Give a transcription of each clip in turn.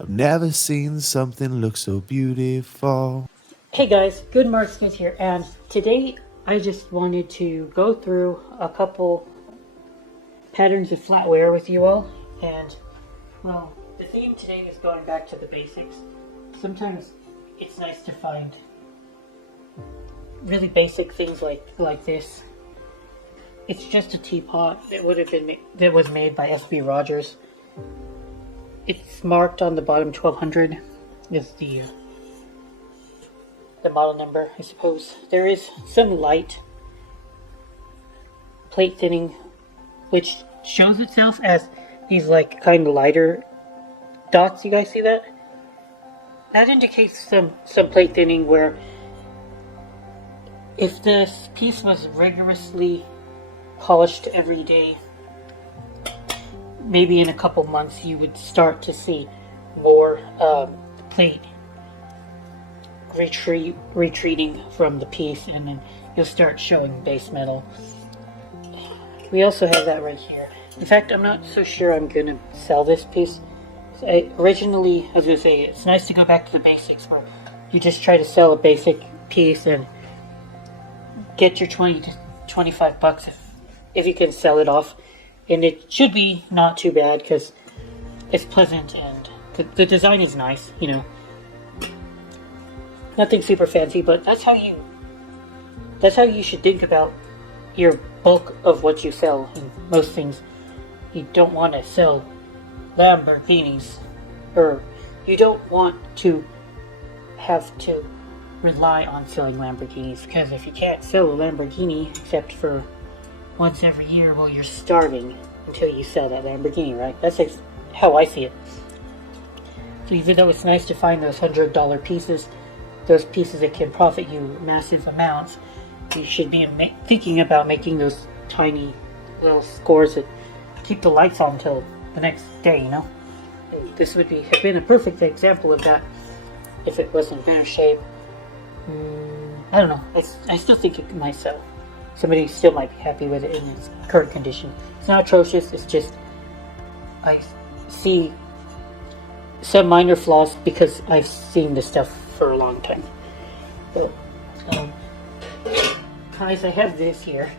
I've never seen something look so beautiful. Hey guys, Good Marksmith here, and today I just wanted to go through a couple patterns of flatware with you all, and well, the theme today is going back to the basics. Sometimes it's nice to find really basic things like this. It's just a teapot that was made by S.B. Rogers. It's marked on the bottom 1200 is the model number, I suppose. There is some light plate thinning, which shows itself as these like kind of lighter dots. You guys see that? That indicates some plate thinning where if this piece was rigorously polished every day, maybe in a couple months you would start to see more plate retreating from the piece, and then you'll start showing base metal. We also have that right here. In fact, I'm not so sure I'm gonna sell this piece. Originally, I was gonna say it's nice to go back to the basics where you just try to sell a basic piece and get your 20 to 25 bucks if you can sell it off, and it should be not too bad because it's pleasant and the design is nice, you know. Nothing super fancy, but that's how you should think about your bulk of what you sell. In most things, you don't want to sell Lamborghinis, or you don't want to have to rely on selling Lamborghinis, because if you can't sell a Lamborghini except for once every year, well, you're starving until you sell that Lamborghini, right? That's how I see it. So even though it's nice to find those $100 pieces, those pieces that can profit you massive amounts, you should be thinking about making those tiny little scores that keep the lights on until the next day, you know? This would have been a perfect example of that if it was in better shape. I don't know. I still think it might sell. Somebody still might be happy with it in its current condition. It's not atrocious, it's just I see some minor flaws because I've seen this stuff for a long time. So, guys, I have this here.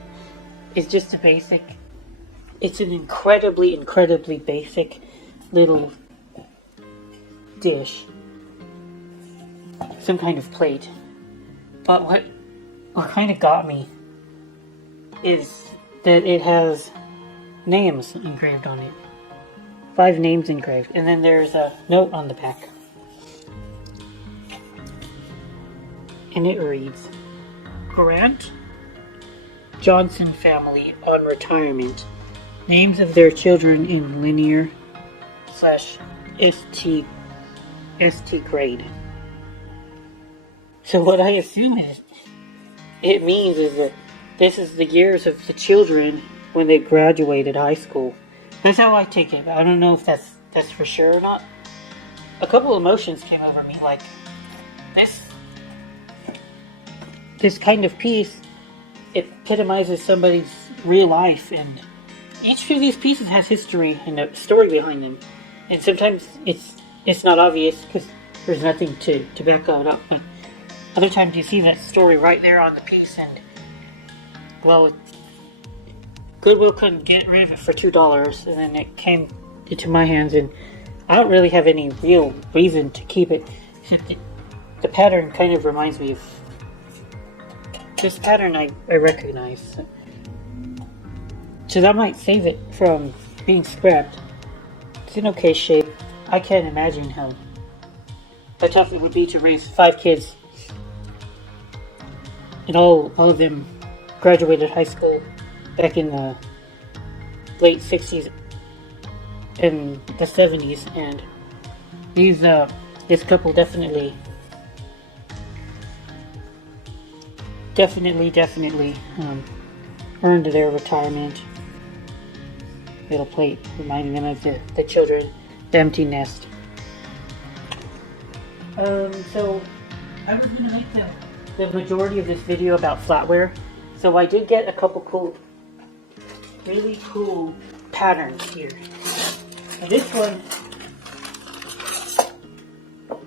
It's just a basic. It's an incredibly basic little dish. Some kind of plate. But what kind of got me is that it has names engraved on it. 5 names engraved. And then there's a note on the back. And it reads, Grant Johnson family on retirement. Names of their children in linear /ST grade. So what I assume it means is that this is the years of the children when they graduated high school. That's how I take it. I don't know if that's for sure or not. A couple emotions came over me, like this kind of piece, it epitomizes somebody's real life, and each of these pieces has history and a story behind them. And sometimes it's not obvious because there's nothing to back it up. But other times you see that story right there on the piece, and well, Goodwill couldn't get rid of it for $2, and then it came into my hands, and I don't really have any real reason to keep it, except the pattern kind of reminds me of this pattern I recognize. So that might save it from being scrapped. It's in okay shape. I can't imagine how tough it would be to raise 5 kids, and all of them graduated high school back in the late 60s and the 70s, and this couple definitely earned their retirement. Little plate reminding them of the children, the empty nest. So I was gonna make the majority of this video about flatware. So I did get a couple really cool patterns here. And this one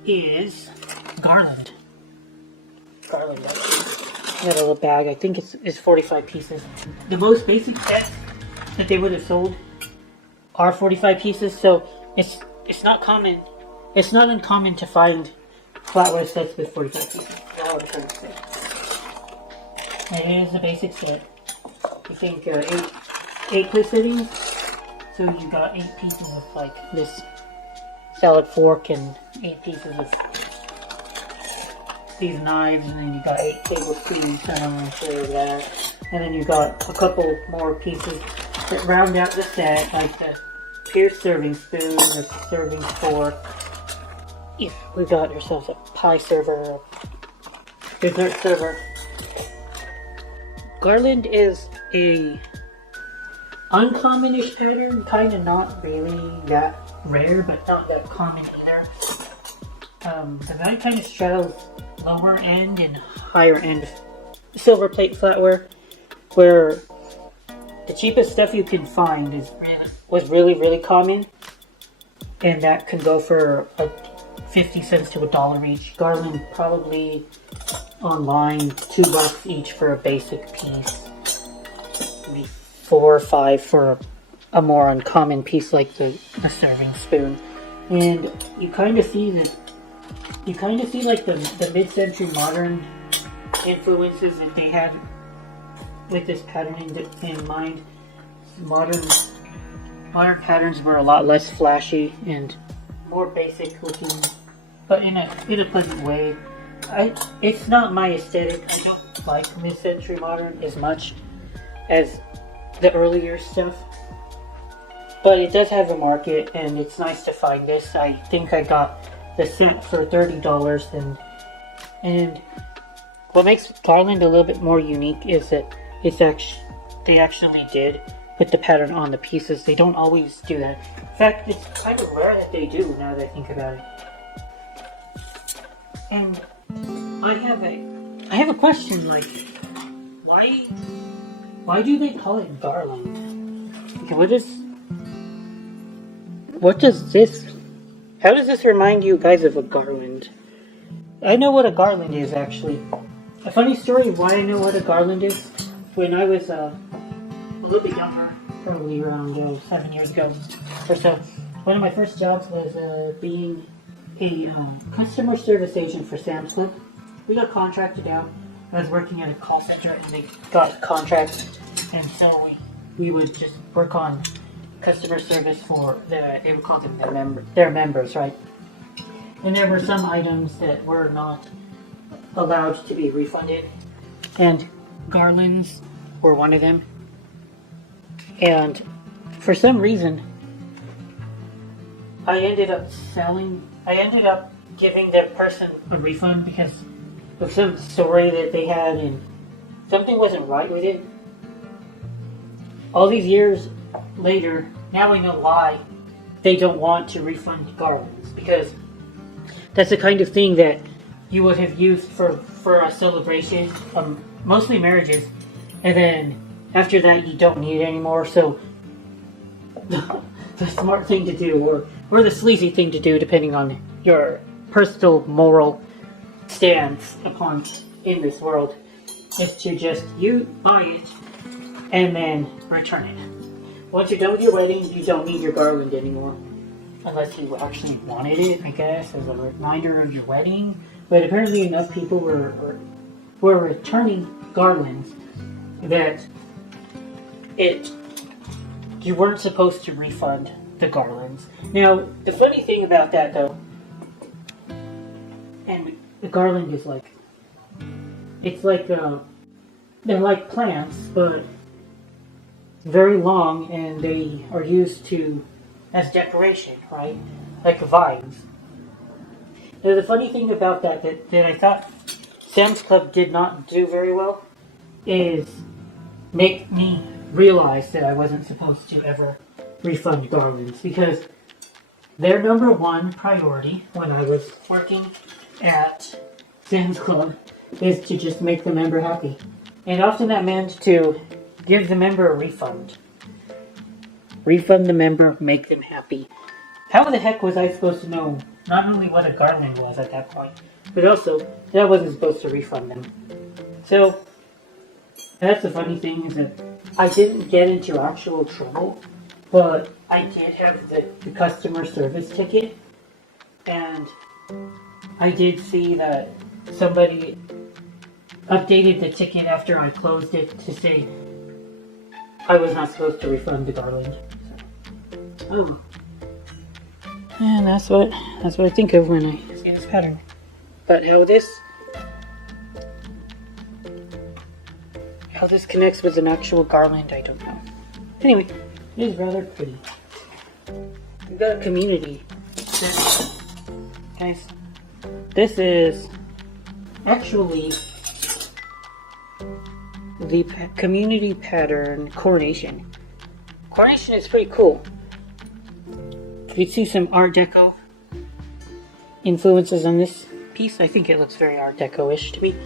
is garland. Garland. I got a little bag. I think it's 45 pieces. The most basic set that they would have sold are 45 pieces, so it's not common. It's not uncommon to find flatware sets with 45 pieces. That's what I'm trying to say. It is a basic set. I think eight plate settings. So you got 8 pieces of like this salad fork and 8 pieces of these knives, and then you got 8 tablespoons. I don't want to show you that. And then you got a couple more pieces that round out the set, like the pierced serving spoon, the serving fork. Yeah, we got ourselves a pie server, a dessert server. Garland is a uncommonish pattern, kind of not really that rare, but not that common either. The value kind of straddles lower end and higher end silver plate flatware, where the cheapest stuff you can find was really common, and that can go for 50 cents to $1 each. Garland probably online $2 each for a basic piece, maybe 4 or 5 for a more uncommon piece like the serving spoon. And you kind of see like the mid-century modern influences that they had with this pattern in mind. Modern patterns were a lot less flashy and more basic looking, but in a pleasant way. It's not my aesthetic. I don't like mid-century modern as much as the earlier stuff, but it does have a market, and it's nice to find this. I think I got the set for $30, and what makes Garland a little bit more unique is that they actually did put the pattern on the pieces. They don't always do that. In fact, it's kind of rare that they do, now that I think about it. And I have a question, like, why do they call it garland? Okay, how does this remind you guys of a garland? I know what a garland is, actually. A funny story why I know what a garland is. When I was a little bit younger, probably around 7 years ago or so, one of my first jobs was being a customer service agent for Sam's Club. We got contracted out. I was working at a call center, and they got contracts, and so we would just work on customer service for they would call them their members, right? And there were some items that were not allowed to be refunded, and garlands were one of them. And for some reason, I ended up giving that person a refund because of some story that they had, and something wasn't right with it. All these years later, now we know why they don't want to refund garlands, because that's the kind of thing that you would have used for a celebration, mostly marriages, and then after that you don't need it anymore. So the smart thing to do, or the sleazy thing to do, depending on your personal moral stance in this world, is to just buy it and then return it. Once you're done with your wedding, you don't need your garland anymore, unless you actually wanted it, I guess, as a reminder of your wedding. But apparently enough people were returning garlands that you weren't supposed to refund the garlands. Now, the funny thing about that, though, and the garland is like, it's like, they're like plants, but very long, and they are used as decoration, right? Like vines. Now, the funny thing about that I thought Sam's Club did not do very well is make me realize that I wasn't supposed to ever refund garlands, because their number one priority when I was working at Sam's Club is to just make the member happy. And often that meant to give the member a refund. Refund the member, make them happy. How the heck was I supposed to know not only what a garland was at that point, but also that I wasn't supposed to refund them. So that's the funny thing is that I didn't get into actual trouble, but I did have the customer service ticket, and I did see that somebody updated the ticket after I closed it to say I was not supposed to refund the garland. So, and that's what I think of when I see this pattern. But how this connects with an actual garland, I don't know. Anyway, it is rather pretty. We've got a community. Guys, this is actually the community pattern coronation. Coronation is pretty cool. You can see some Art Deco influences on this piece. I think it looks very Art Deco-ish to me.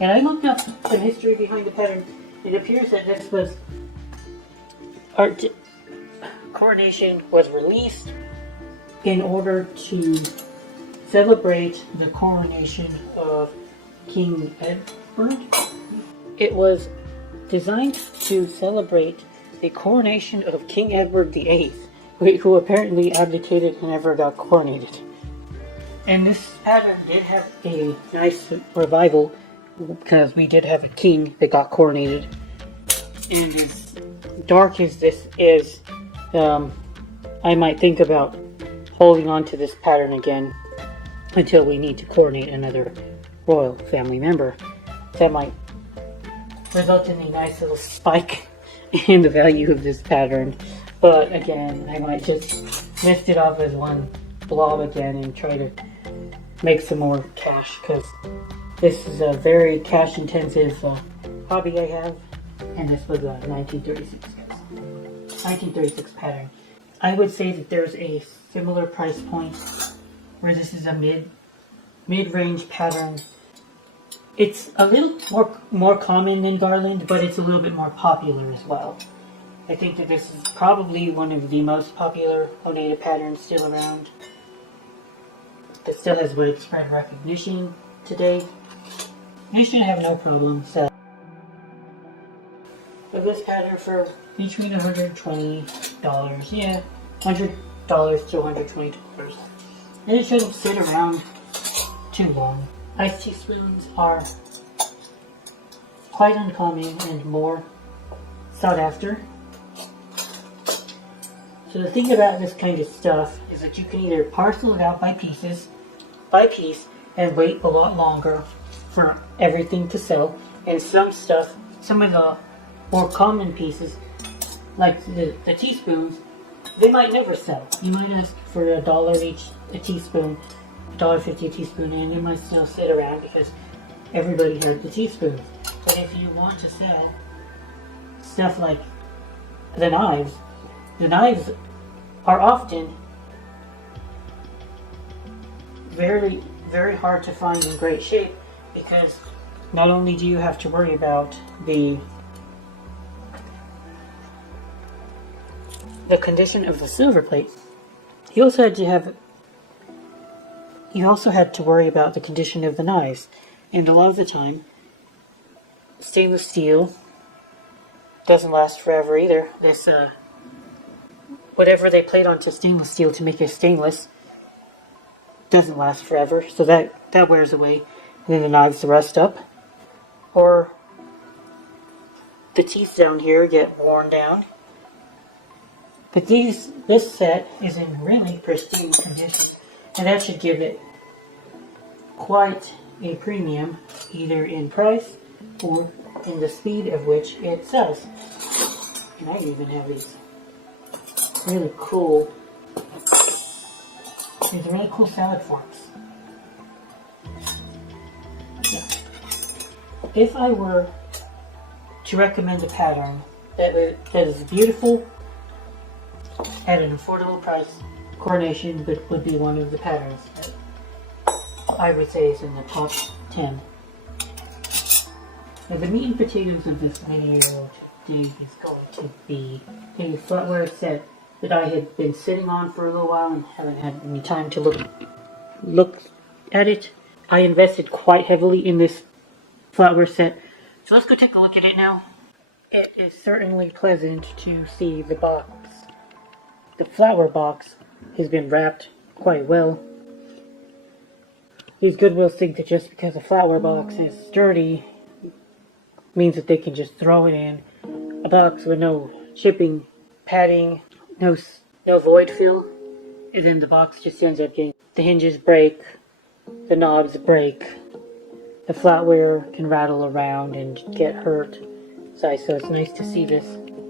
And I looked up the history behind the pattern. It appears that this was coronation was released in order to celebrate the coronation of King Edward. It was designed to celebrate the coronation of King Edward VIII, who apparently abdicated and never got coronated. And this pattern did have a nice revival, because we did have a king that got coronated. And as dark as this is, I might think about holding on to this pattern again until we need to coronate another royal family member. That might result in a nice little spike in the value of this pattern. But again, I might just list it off as one blob again and try to make some more cash, because this is a very cash intensive hobby I have, and this was a 1936 pattern. I would say that there's a similar price point where this is a mid-range pattern. It's a little more common than garland, but it's a little bit more popular as well. I think that this is probably one of the most popular Oneida patterns still around, that still has widespread recognition today. You should have no problem selling this pattern for between $120, yeah, $100 to $120. And it shouldn't sit around too long. Iced teaspoons are quite uncommon and more sought after. So the thing about this kind of stuff is that you can either parcel it out by piece, and wait a lot longer for everything to sell. And some of the more common pieces, like the teaspoons, they might never sell. You might ask for $1 each a teaspoon, $1.50 a teaspoon, and they might still sit around because everybody has the teaspoons. But if you want to sell stuff like the knives are often very, very hard to find in great shape, because not only do you have to worry about the condition of the silver plate, you also had to worry about the condition of the knives. And a lot of the time, stainless steel doesn't last forever either. This whatever they plate onto stainless steel to make it stainless doesn't last forever, so that wears away, and then the knives rust up, or the teeth down here get worn down. But this set is in really pristine condition, and that should give it quite a premium, either in price or in the speed of which it sells. And I even have these really cool salad forks. So, if I were to recommend a pattern that is beautiful at an affordable price, coronation would be one of the patterns that I would say is in the top 10. Now, the meat and potatoes of this video today is going to be a flatware set that I had been sitting on for a little while and haven't had any time to look look at it, I invested quite heavily in this Flatware set. So let's go take a look at it now. It is certainly pleasant to see the box. The Flatware box has been wrapped quite well. These Goodwills think that just because a Flatware box is sturdy means that they can just throw it in a box with no shipping, padding, no void fill, and then the box just ends up getting, the hinges break, the knobs break, the Flatware can rattle around and get hurt. So it's nice to see this.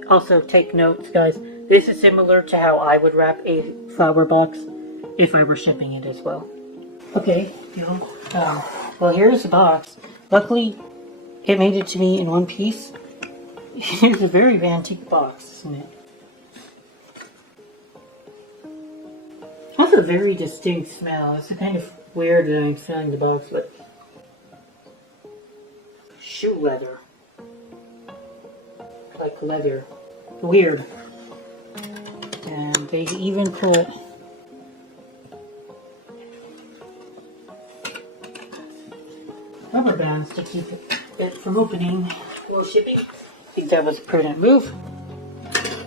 Also, take notes, guys. This is similar to how I would wrap a Flatware box if I were shipping it as well. Okay, well, here's the box. Luckily, it made it to me in one piece. It's a very antique box, isn't it? It has a very distinct smell. It's kind of weird that I'm selling the box, but shoe leather. Like leather. Weird. And they even put rubber bands to keep it from opening while shipping. I think that was a prudent move.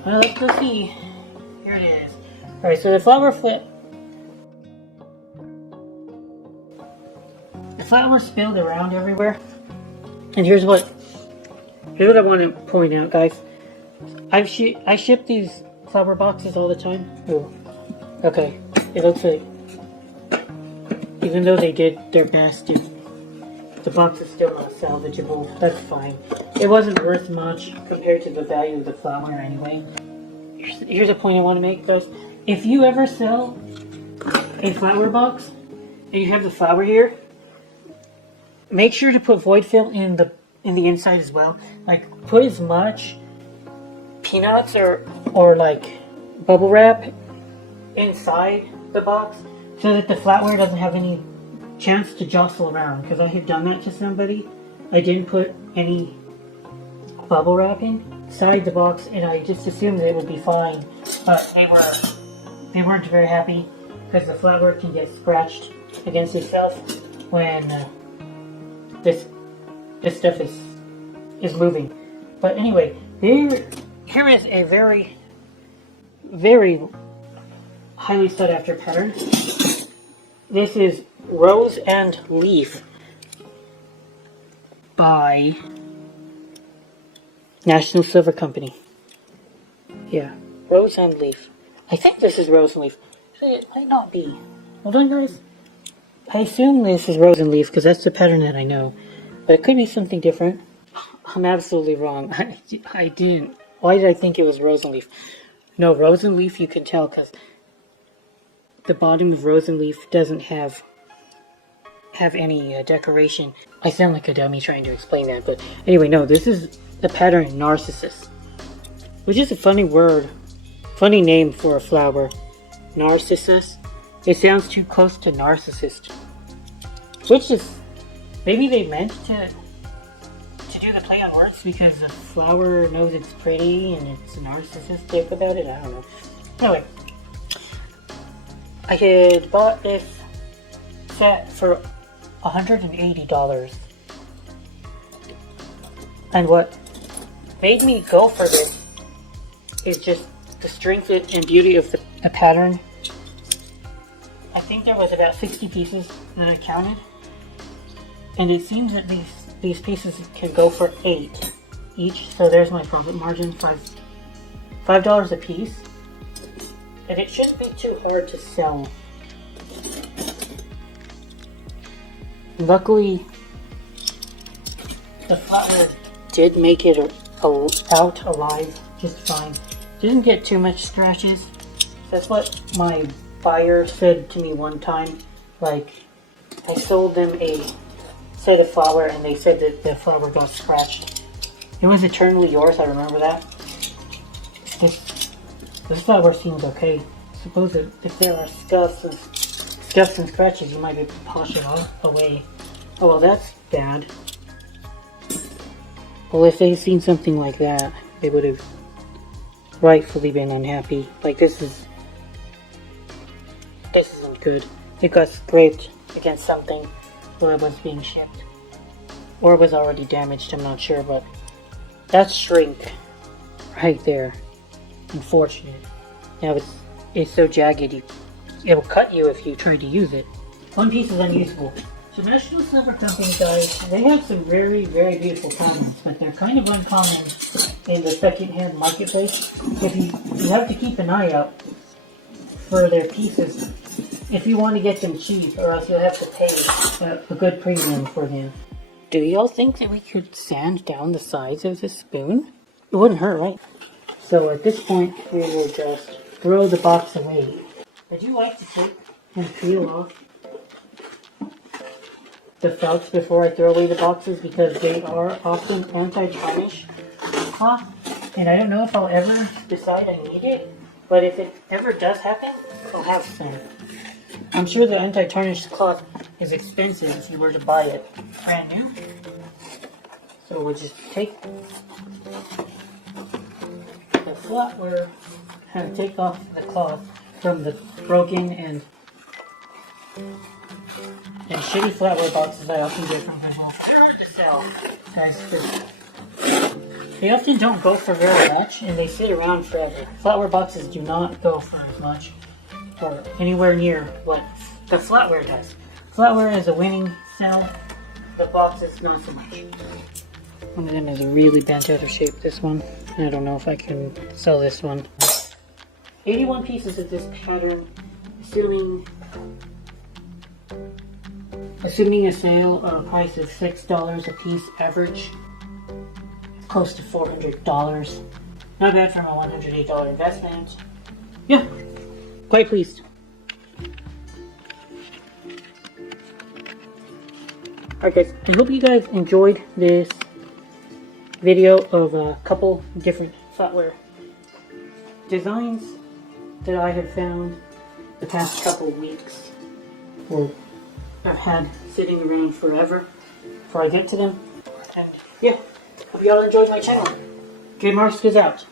Well, let's go see. Here it is. Alright, so the Flatware spilled around everywhere. And here's what I want to point out, guys. I ship these Flatware boxes all the time. Oh, okay. It looks like, even though they did their best, the box is still not salvageable. That's fine. It wasn't worth much compared to the value of the Flatware anyway. Here's a point I want to make, guys. If you ever sell a Flatware box and you have the Flatware here, make sure to put void fill in the inside as well. Like, put as much peanuts or like bubble wrap inside the box so that the Flatware doesn't have any chance to jostle around, because I had done that to somebody. I didn't put any bubble wrap inside the box and I just assumed that it would be fine, but they weren't very happy because the Flatware can get scratched against itself when this stuff is moving. But anyway, here is a very, very highly sought after pattern. This is Rose and Leaf by National Silver Company. Yeah, Rose and Leaf. I think this is Rose and Leaf. It might not be. Hold on, guys. I assume this is Rose and Leaf because that's the pattern that I know. But it could be something different. I'm absolutely wrong. I didn't. Why did I think it was Rose and Leaf? No, Rose and Leaf you can tell because the bottom of Rose and Leaf doesn't have any decoration. I sound like a dummy trying to explain that, but anyway, no, this is the pattern Narcissus, which is a funny word, funny name for a flower. Narcissus. It sounds too close to narcissist, which is, maybe they meant to do the play on words because the flower knows it's pretty and it's narcissistic about it. I don't know. Anyway, I had bought this set for $180. And what made me go for this is just the strength and beauty of the pattern. I think there was about 60 pieces that I counted. And it seems that these pieces can go for $8 each. So there's my profit margin, $5 a piece. And it shouldn't be too hard to sell. Luckily, the Flatware did make it out alive just fine. Didn't get too much scratches. That's what my buyer said to me one time. Like, I sold them a set of Flatware and they said that the Flatware got scratched. It was Eternally Yours, I remember that. This Flatware seems okay. I suppose that if there are scuffs and scratches, you might be able to polish it away. Oh well, that's bad. Well, if they'd seen something like that, they would have rightfully been unhappy. Like, this isn't good. it got scraped against something where it was being shipped. Or it was already damaged, I'm not sure, but that's shrink right there. Unfortunate. Now it's so jagged, it will cut you if you try to use it. One piece is unusable. So National Silver Company, guys, they have some very, very beautiful patterns, but they're kind of uncommon in the second-hand marketplace. You have to keep an eye out for their pieces if you want to get them cheap, or else you'll have to pay a good premium for them. Do y'all think that we could sand down the sides of this spoon? It wouldn't hurt, right? So at this point, we will just throw the box away. I do like to take and peel off the felts before I throw away the boxes because they are often anti-tarnish cloth, and I don't know if I'll ever decide I need it, but if it ever does happen, I'll have some. I'm sure the anti-tarnish cloth is expensive if you were to buy it brand new. So we'll just take the flatware and take off the cloth from the broken and shitty flatware boxes I often get from my home. They're hard to sell, guys, because they often don't go for very much and they sit around forever. Flatware boxes do not go for as much or anywhere near what the flatware does. Flatware is a winning sell, the boxes not so much. One of them is really bent out of shape, this one. I don't know if I can sell this one. 81 pieces of this pattern, assuming a sale price of $6 a piece average, close to $400. Not bad for my $108 investment. Yeah, quite pleased. Alright guys, I hope you guys enjoyed this video of a couple different flatware designs that I have found the past couple weeks, or I've had sitting around forever before I get to them. And yeah, hope you all enjoyed my channel. J Marks is out.